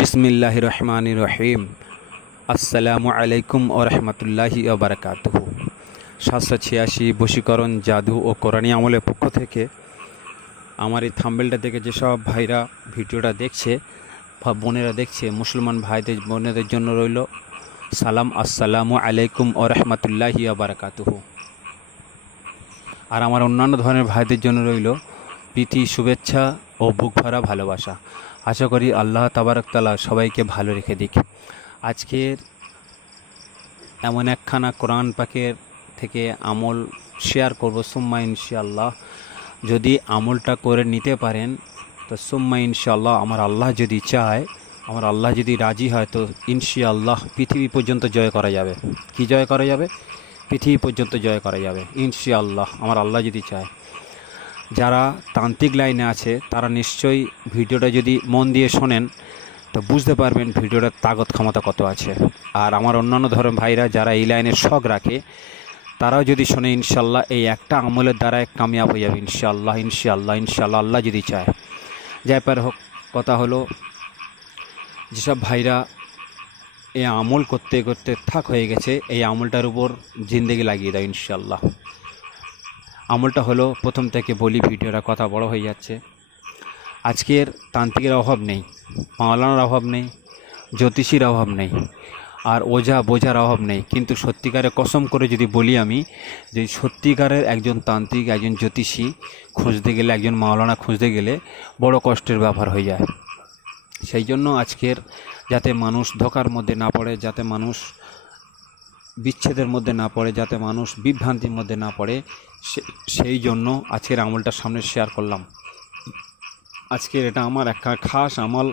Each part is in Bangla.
বিসমিল্লাহ রহমান রহিম। আসসালামু আলাইকুম ও রহমতুল্লাহি বারকাত সাতশো ছিয়াশি বশীকরণ জাদু ও কোরআনী আমলের পক্ষ থেকে আমার এই থাম্বেলটা দেখে যেসব ভাইরা ভিডিওটা দেখছে বা বোনেরা দেখছে, মুসলমান ভাইদের, বোনেদের জন্য রইল সালাম, আসসালামু আলাইকুম ও রহমতুল্লাহি বারকাতুহু। আর আমার অন্যান্য ধরনের ভাইদের জন্য রইল প্রীতি, শুভেচ্ছা ও বুক ভরা ভালোবাসা। আশা করি আল্লাহ তাবারকতালা সবাইকে ভালো রেখে দিক। আজকের এমন একখানা কোরআন পাকের থেকে আমল শেয়ার করব, সুম্মা ইনশাআল্লাহ। যদি আমলটা করে নিতে পারেন, তো সুম্মা ইনশাআল্লাহ আমার আল্লাহ যদি চায়, আমার আল্লাহ যদি রাজি হয়, তো ইনশাআল্লাহ পৃথিবী পর্যন্ত জয় করা যাবে। কি জয় করা যাবে? পৃথিবী পর্যন্ত জয় করা যাবে, ইনশাআল্লাহ আমার আল্লাহ যদি চায়। যারা তান্ত্রিক লাইনে আছে, তারা নিশ্চয়ই ভিডিওটা যদি মন দিয়ে শোনেন, তো বুঝতে পারবেন ভিডিওটার তাগত ক্ষমতা কত আছে। আর আমার অন্যান্য ধরনের ভাইরা যারা এই লাইনের শখ রাখে, তারাও যদি শোনে, ইনশাল্লাহ এই একটা আমলের দ্বারাই কামিয়াব হয়ে যাবে, ইনশাল্লাহ ইনশাল্লাহ ইনশাল্লাহ, আল্লাহ যদি চায়। যাই পার হোক, কথা হলো, যেসব ভাইরা এই আমল করতে করতে থাক হয়ে গেছে, এই আমলটার উপর জিন্দেগি লাগিয়ে দাও, ইনশাল্লাহ। আমলটা হলো, প্রথম থেকে বলি, ভিডিওটা কথা বড় হয়ে যাচ্ছে। আজকের তান্ত্রিকের অভাব নেই, মাওলানার অভাব নেই, জ্যোতিষীর অভাব নেই, আর ওঝা বোঝার অভাব নেই। কিন্তু সত্যিকারে কসম করে যদি বলি আমি, যে সত্যিকারের একজন তান্ত্রিক, একজন জ্যোতিষী খুঁজতে গেলে, একজন মাওলানা খুঁজতে গেলে বড় কষ্টের ব্যাপার হয়ে যায়। সেই জন্য আজকের যাতে মানুষ ধোকার মধ্যে না পড়ে, যাতে মানুষ বিচ্ছেদের মধ্যে না পড়ে, যাতে মানুষ বিভ্রান্তির মধ্যে না পড়ে সেই জন্য আজকের আমলটা সামনে শেয়ার করলাম। আজকের এটা আমার একটা খাস আমল,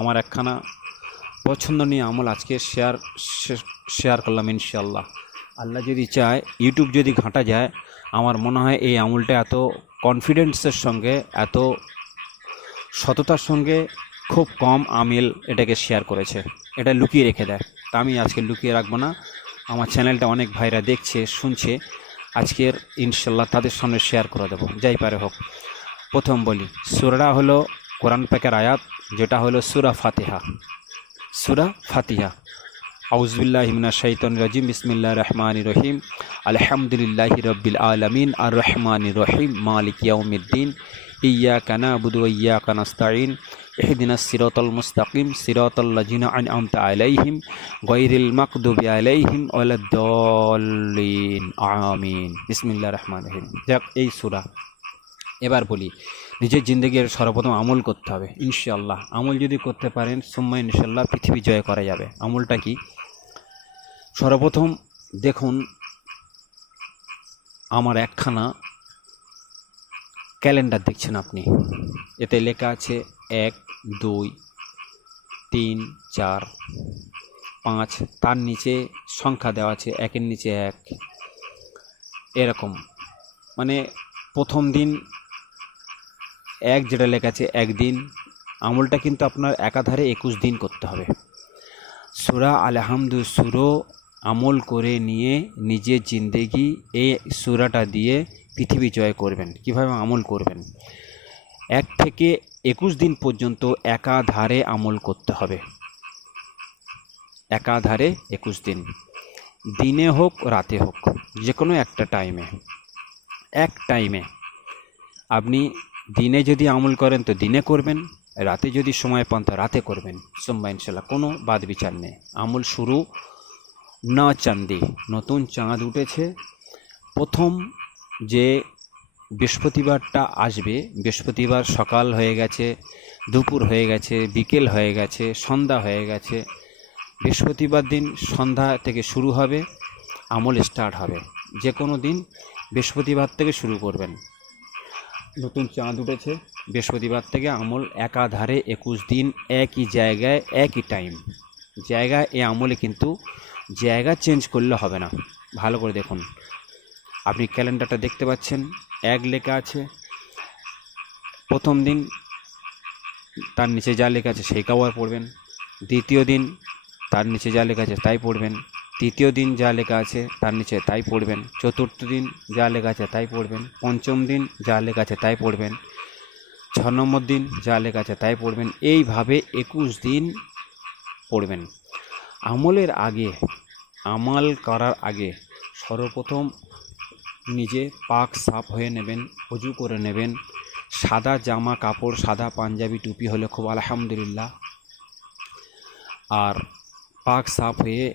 আমার একখানা পছন্দনীয় আমল আজকে শেয়ার শেয়ার করলাম ইনশাল্লাহ আল্লাহ যদি চায় ইউটিউব যদি ঘাঁটা যায়, আমার মনে হয় এই আমলটা এত কনফিডেন্সের সঙ্গে, এত সততার সঙ্গে খুব কম আমিল এটাকে শেয়ার করেছে। এটা লুকিয়ে রেখে দেয়। তা আমি আজকে লুকিয়ে রাখব না। আমার চ্যানেলটা অনেক ভাইরা দেখছে, শুনছে। আজকের ইনশাল্লাহ তাদের সামনে শেয়ার করে দেবো। যাই পারে হোক। প্রথম বলি, সুরাটা হলো কোরআন প্যাকের আয়াত, যেটা হলো সুরা ফাতিহা। সুরা ফাতিহা। আউজবিল্লাহ হিমনা শৈতন রাজিম বিসমিল্লা রহমান রহিম। আলহামদুলিল্লাহ রব্বিল আলমিন আর রহমান রহিম। মালিক ইয়াউমিদ্দিন। ইয়া কানা বুদু ইয়া কানাস্তাইন اهدنا الصراط المستقيم صراط الذين أنعمت عليهم غير المغضوب عليهم ولا الضالين آمين بسم الله الرحمن الرحيم যাক এই সূরা এবার বলি নিজের জিন্দগির সর্বপ্রথম আমল করতে হবে ইনশাল্লাহ আমল যদি করতে পারেন সুম্মা ইনশাল্লাহ পৃথিবী জয় করা যাবে আমলটা কি সর্বপ্রথম দেখুন আমার একখানা ক্যালেন্ডার দেখছেন আপনি এতে লেখা আছে এক, দুই, তিন, চার, পাঁচ। তার নিচে সংখ্যা দেওয়া আছে, একের নিচে এক। এরকম। মানে প্রথম দিন এক যেটা লেখা আছে, একদিন। আমলটা কিন্তু আপনার একাধারে একুশ দিন করতে হবে। সুরা আলহামদু সুরো আমল করে নিয়ে নিজের জিন্দেগি এই সুরাটা দিয়ে পৃথিবী জয় করবেন। কীভাবে আমল করবেন? এক থেকে একুশ দিন পর্যন্ত একাধারে আমল করতে হবে। একাধারে একুশ দিন। দিনে হোক, রাতে হোক যে কোনো একটা টাইমে এক টাইমে আপনি দিনে যদি আমল করেন, তো দিনে করবেন, রাতে যদি সময় পান, তো রাতে করবেন। সোমবার ইনশাল্লাহ কোনো বাদ বিচার নেই। আমল শুরু না চাঁদি নতুন চাঁদ উঠেছে। প্রথম যে বৃহস্পতিবারটা আসবে। বৃহস্পতিবার সকাল হয়ে গেছে, দুপুর হয়ে গেছে, বিকেল হয়ে গেছে, সন্ধ্যা হয়ে গেছে। বৃহস্পতিবার দিন সন্ধ্যা থেকে শুরু হবে, আমল স্টার্ট হবে। যে কোনো দিন বৃহস্পতিবার থেকে শুরু করবেন। নতুন চাঁদ উঠেছে, বৃহস্পতিবার থেকে আমল একাধারে একুশ দিন একই জায়গায়, একই টাইম জায়গায় এ আমলে কিন্তু জায়গা চেঞ্জ করলে হবে না। ভালো করে দেখুন। আপনি ক্যালেন্ডারটা দেখতে পাচ্ছেন। এক লেখা আছে। প্রথম দিন তার নিচে যা লেখা আছে সেই কাবার পড়বেন। দ্বিতীয় দিন তার নিচে যা লেখা আছে তাই পড়বেন। তৃতীয় দিন যা লেখা আছে তার নিচে তাই পড়বেন। চতুর্থ দিন যা লেখা আছে তাই পড়বেন। পঞ্চম দিন যা লেখা আছে তাই পড়বেন। ছ নম্বর দিন যা লেখা আছে তাই পড়বেন। এইভাবে একুশ দিন পড়বেন। আমলের আগে, আমাল করার আগে সর্বপ্রথম নিজে পাক সাফ হয়ে নেবেন, অজু করে নেবেন। সাদা জামা কাপড়, সাদা পাঞ্জাবি, টুপি হলে খুব আলহামদুলিল্লাহ। আর পাক সাফ হয়ে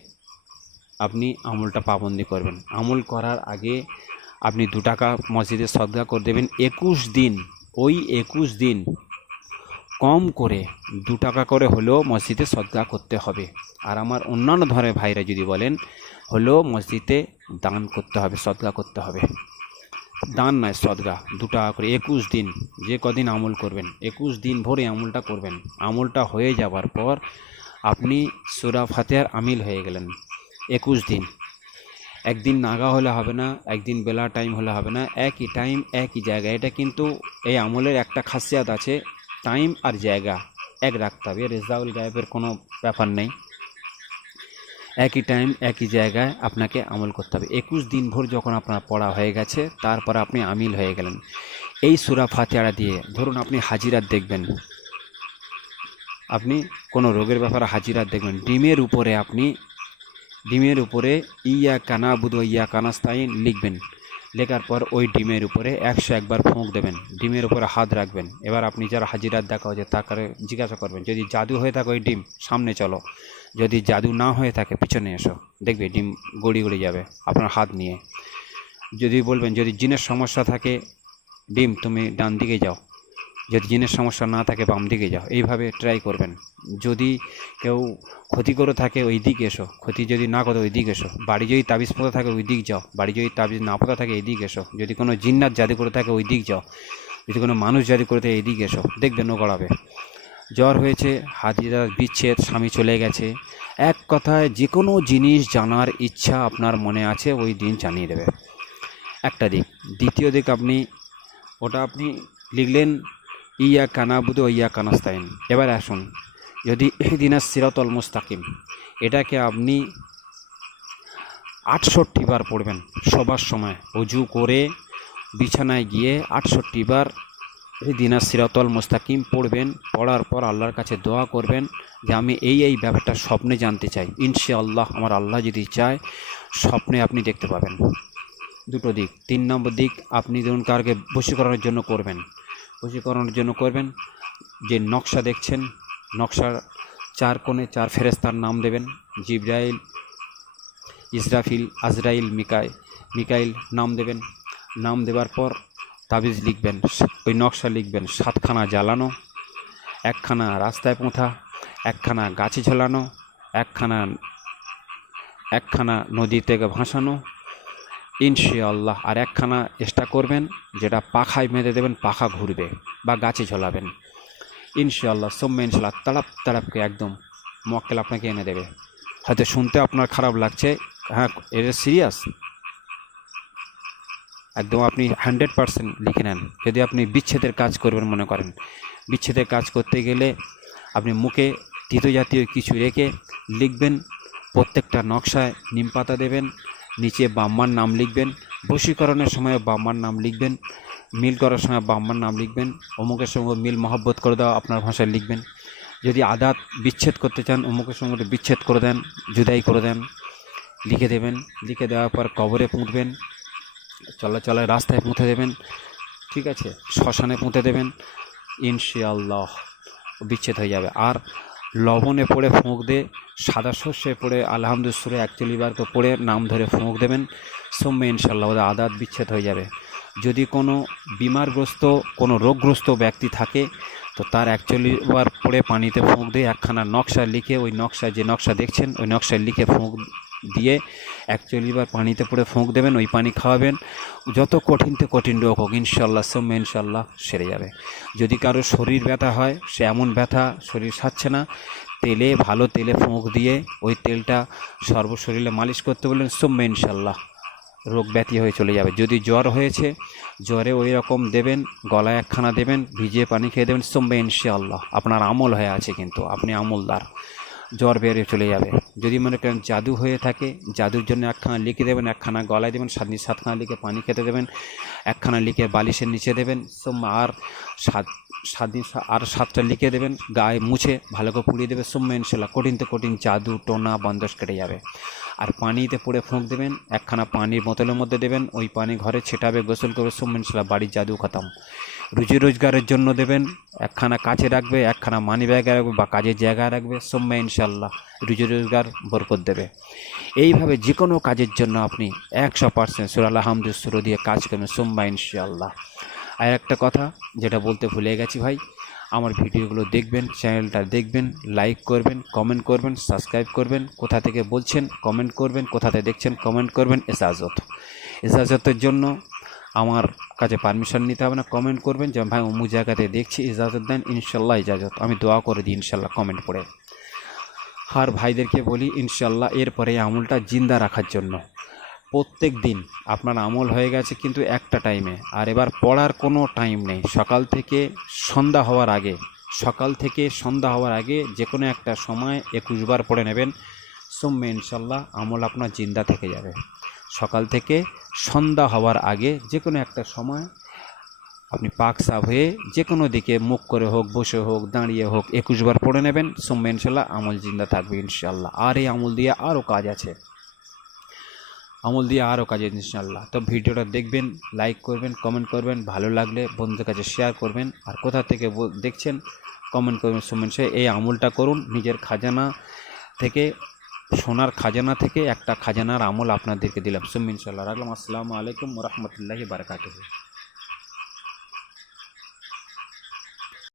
আপনি আমলটা পাবন্দি করবেন। আমল করার আগে আপনি দু টাকা মসজিদে সদ্গা করে দেবেন। একুশ দিন, ওই একুশ দিন কম করে দু টাকা করে হলেও মসজিদে সদগা করতে হবে। আর আমার অন্যান্য ধরনের ভাইরা যদি বলেন, হলেও মসজিদে দান করতে হবে, সদগা করতে হবে। দান নয়, সদগা। দু টাকা করে, একুশ দিন, যে কদিন আমল করবেন, একুশ দিন ভরে আমলটা করবেন। আমলটা হয়ে যাওয়ার পর আপনি সুরা ফাতেহার আমিল হয়ে গেলেন, একুশ দিন। একদিন নাগা হলে হবে না, একদিন বেলা টাইম হলে হবে না, একই টাইম একই জায়গা এটা কিন্তু এই আমলের একটা খাসিয়াত আছে টাইম আর জায়গা। এক রাখতে হবে। রেজাউল গায়েবের কোনো ব্যাপার নেই। একই টাইম, একই জায়গায় আপনাকে আমল করতে হবে। একুশ দিন ভোর যখন আপনার পড়া হয়ে গেছে, তারপর আপনি আমিল হয়ে গেলেন। এই সুরা ফাতেহারা দিয়ে ধরুন আপনি হাজিরাত দেখবেন। আপনি কোনো রোগের ব্যাপারে হাজিরাত দেখবেন। ডিমের উপরে আপনি, ডিমের উপরে ইয়া কানা বুধ ইয়া কানাস্তাইন লিখবেন। লেখার পর ওই ডিমের উপরে একশো একবার ফোঁক দেবেন। ডিমের উপরে হাত রাখবেন। এবার আপনি যারা হাজিরাত দেখা হয়েছে তাকে জিজ্ঞাসা করবেন, যদি জাদু হয়ে থাকে ওই ডিম, সামনে চলো। যদি জাদু না হয়ে থাকে, পিছনে এসো। দেখবে ডিম গড়ি গড়ি যাবে আপনার হাত নিয়ে। যদি বলবেন, যদি জিনের সমস্যা থাকে, ডিম, তুমি ডান দিকে যাও। যদি জিনের সমস্যা না থাকে বাম দিকে যাও, এইভাবে ট্রাই করবেন। যদি কেউ ক্ষতি করে থাকে ওই দিকে এসো, ক্ষতি যদি না করে ওই দিকে এসো। বাড়ি যদি তাবিজ পোতা থাকে ওই দিক যাও, বাড়ি যদি তাবিজ না পোতা থাকে এই দিক এসো। যদি কোনো জিন্নাত জাদু করে থাকে ওই দিক যাও, যদি কোনো মানুষ জাদু করে থাকে এই দিক এসো দেখবেন ও গড়াবে। জ্বর হয়েছে, হাজিরা বিচ্ছেদ, স্বামী চলে গেছে। এক কথায় যে কোনো জিনিস জানার ইচ্ছা আপনার মনে আছে, ওই দিন জানিয়ে দেবে। একটা দিক। দ্বিতীয় দিক আপনি, ওটা আপনি লিখলেন ইয়া কানা কানাবুদ ইয়া কানাস্তাইন এবার আসুন, যদি এদিনা সিরাতল মুস্তাকিম, এটাকে আপনি আটষট্টি বার পড়বেন সবার সময়। অজু করে বিছানায় গিয়ে আটষট্টি বার দিনা সিরাতল মুস্তাকিম পড়বেন, পড়ার পর আল্লাহর কাছে দোয়া করবেন যে আমি এই এই ব্যাপারটা স্বপ্নে জানতে চাই। ইনশাআল্লাহ আমার আল্লাহ যদি চায়, স্বপ্নে আপনি দেখতে পাবেন। দুটো দিক। তিন নম্বর দিক, আপনি ধরুন কারকে বশীকরণের জন্য করবেন। বশীকরণের জন্য করবেন। যে নকশা দেখছেন, নকশার চার কোণে চার ফেরেস্তার নাম দেবেন। জিব্রাইল, ইসরাফিল, আজরাইল মিকাই মিকাইল নাম দেবেন। নাম দেওয়ার পর তাবিজ লিখবেন, ওই নকশা লিখবেন, সাতখানা জ্বালানো, একখানা রাস্তায় পোঁথা, একখানা গাছে ঝোলানো, একখানা একখানা নদী থেকে ভাসানো ইনশাআল্লাহ। আর একখানা চেষ্টা করবেন, যেটা পাখায় বেঁধে দেবেন, পাখা ঘুরবে বা গাছে ঝোলাবেন। ইনশাআল্লাহ সোম্য ইনশাল্লাহ তাড়াপ তাড়াপকে একদম মক্কেল আপনাকে এনে দেবে। হয়তো শুনতে আপনার খারাপ লাগছে। হ্যাঁ এটা সিরিয়াস? একদম আপনি হান্ড্রেড পারসেন্ট লিখে নেন। যদি আপনি বিচ্ছেদের কাজ করবেন, মনে করেন। বিচ্ছেদের কাজ করতে গেলে আপনি মুখে তিতো জাতীয় কিছু রেখে লিখবেন, প্রত্যেকটা নকশায় নিম পাতা দেবেন নিচে বাম্মার নাম লিখবেন, বশীকরণের সময় বাম্মার নাম লিখবেন, মিল করার সময় বাম্মার নাম লিখবেন, অমুকের সঙ্গে মিল মহব্বত করে দেওয়া আপনার ভাষায় লিখবেন। যদি আদাত বিচ্ছেদ করতে চান, অমুকের সঙ্গে বিচ্ছেদ করে দেন, জুদাই করে দেন, লিখে দেবেন। লিখে দেওয়ার পর কবরে পুঁতবেন, চলাচলের রাস্তায় পুঁতে দেবেন, ঠিক আছে? শ্মশানে পুঁতে দেবেন, ইনশাআল্লাহ, বিচ্ছেদ হয়ে যাবে। আর লবণে পড়ে ফোঁক দে, সাদা শস্যে পড়ে আলহামদুসুরে একচল্লিশ বার করে পড়ে, নাম ধরে ফোঁক দেবেন, সৌম্য ইনশাল্লাহ ওদের আদাত বিচ্ছেদ হয়ে যাবে। যদি কোনো বিমারগ্রস্ত, কোনো রোগগ্রস্ত ব্যক্তি থাকে, তো তার একচল্লিশ বার পড়ে পানিতে ফোঁক দিয়ে একখানা নকশা লিখে, ওই নকশা যে নকশা দেখছেন, ওই নকশায় লিখে ফুঁক দিয়ে একচল্লিশ বার পানিতে পড়ে ফোঁক দেবেন, ওই পানি খাওয়াবেন। যত কঠিন থেকে কঠিন রোগ হোক, ইনশাল্লাহ সৌম্য ইনশাল্লাহ, সেরে যাবে। যদি কারও শরীর ব্যথা হয়, সে এমন ব্যথা, শরীর সারছে না, তেলে, ভালো তেলে ফোঁক দিয়ে ওই তেলটা সর্বশরীরে মালিশ করতে বললেন সৌম্য ইনশাল্লাহ, রোগ ব্যাধি হয়ে চলে যাবে। যদি জ্বর হয়েছে, জ্বরে ওই রকম দেবেন, গলায় একখানা দেবেন, ভিজিয়ে পানি খেয়ে দেবেন সৌম্য ইনশাআল্লাহ আপনার আমল হয়ে আছে কিন্তু, আপনি আমলদার। জ্বর বেড়ে চলে যাবে। যদি মনে করেন জাদু হয়ে থাকে, জাদুর জন্য একখানা লিখে দেবেন, একখানা গলায় দেবেন, সাত সাতখানা লিখে পানি খেতে দেবেন, একখানা লিখে বালিশের নিচে দেবেন সোম আর সাত সাত দিন আর সাতটা লিখে দেবেন, গায়ে মুছে ভালো করে পুড়িয়ে দেবে সোম্য ইনশাল্লাহ কঠিনতে কঠিন জাদু, টোনা বন্দস কেটে যাবে। আর পানিতে পড়ে ফোঁক দেবেন, একখানা পানির বোতলের মধ্যে দেবেন, ওই পানি ঘরে ছেটাবে, গোসল করবে সোম্য ইনশাল্লাহ বাড়ির জাদু খতম। রুজি রোজগারের জন্য দেবেন। একখানা কাছে রাখবে, একখানা মানি ব্যাগে রাখবে বা কাজের জায়গায় রাখবে। সোম্য ইনশাল্লাহ রুজি রোজগার বরকত দেবে। এইভাবে যে কোনো কাজের জন্য আপনি একশো পার্সেন্ট সুরাল আহমদুল সুরো দিয়ে কাজ করবেন সোম্মা ইনশাল্লাহ আর একটা কথা যেটা বলতে ভুলে গেছি ভাই, আমার ভিডিওগুলো দেখবেন, চ্যানেলটা দেখবেন লাইক করবেন কমেন্ট করবেন সাবস্ক্রাইব করবেন। কোথা থেকে বলছেন কমেন্ট করবেন কোথা থেকে দেখছেন কমেন্ট করবেন এজাজত এজাজতের জন্য আমার কাছে পারমিশন নিতে হবে না কমেন্ট করবেন। যে ভাই, অমুক জায়গাতে দেখছি, ইজাজত দেন, ইনশাল্লাহ ইজাজত। আমি দোয়া করে দিই, ইনশাল্লাহ কমেন্ট পড়ে। আর ভাইদেরকে বলি, ইনশাল্লাহ, এরপরে এই আমলটা জিন্দা রাখার জন্য। প্রত্যেক দিন আপনার আমল হয়ে গেছে কিন্তু একটা টাইমে আর এবার পড়ার কোনো টাইম নেই। সকাল থেকে সন্ধ্যা হওয়ার আগে, সকাল থেকে সন্ধ্যা হওয়ার আগে যে কোনো একটা সময় একুশবার পড়ে নেবেন। সোম্যে ইনশাল্লাহ, আমল আপনার জিন্দা থেকে যাবে। সকাল থেকে সন্ধ্যা হওয়ার আগে যে কোনো একটা সময় আপনি পাক সাফ হয়ে যে কোনো দিকে মুখ করে হোক, বসে হোক, দাঁড়িয়ে হোক একুশবার পড়ে নেবেন। সোম্যে ইনশাল্লাহ আমল জিন্দা থাকবে ইনশাল্লাহ আর এই আমল দিয়ে আরও কাজ আছে। আমল দিয়ে আরও কাজ আছে ইনশাল্লাহ তো ভিডিওটা দেখবেন লাইক করবেন কমেন্ট করবেন, ভালো লাগলে বন্ধুদের কাছে শেয়ার করবেন। আর কোথা থেকে দেখছেন কমেন্ট করবেন সুমেন সে এই আমলটা করুন নিজের খাজানা থেকে। সোনার খাজানা থেকে একটা খাজানার আমল আপনাদেরকে দিলাম। সুমিন সাল্লাহ রাখলাম। আসসালামু আলাইকুম রহমতুল্লাহি বারকাতুহ।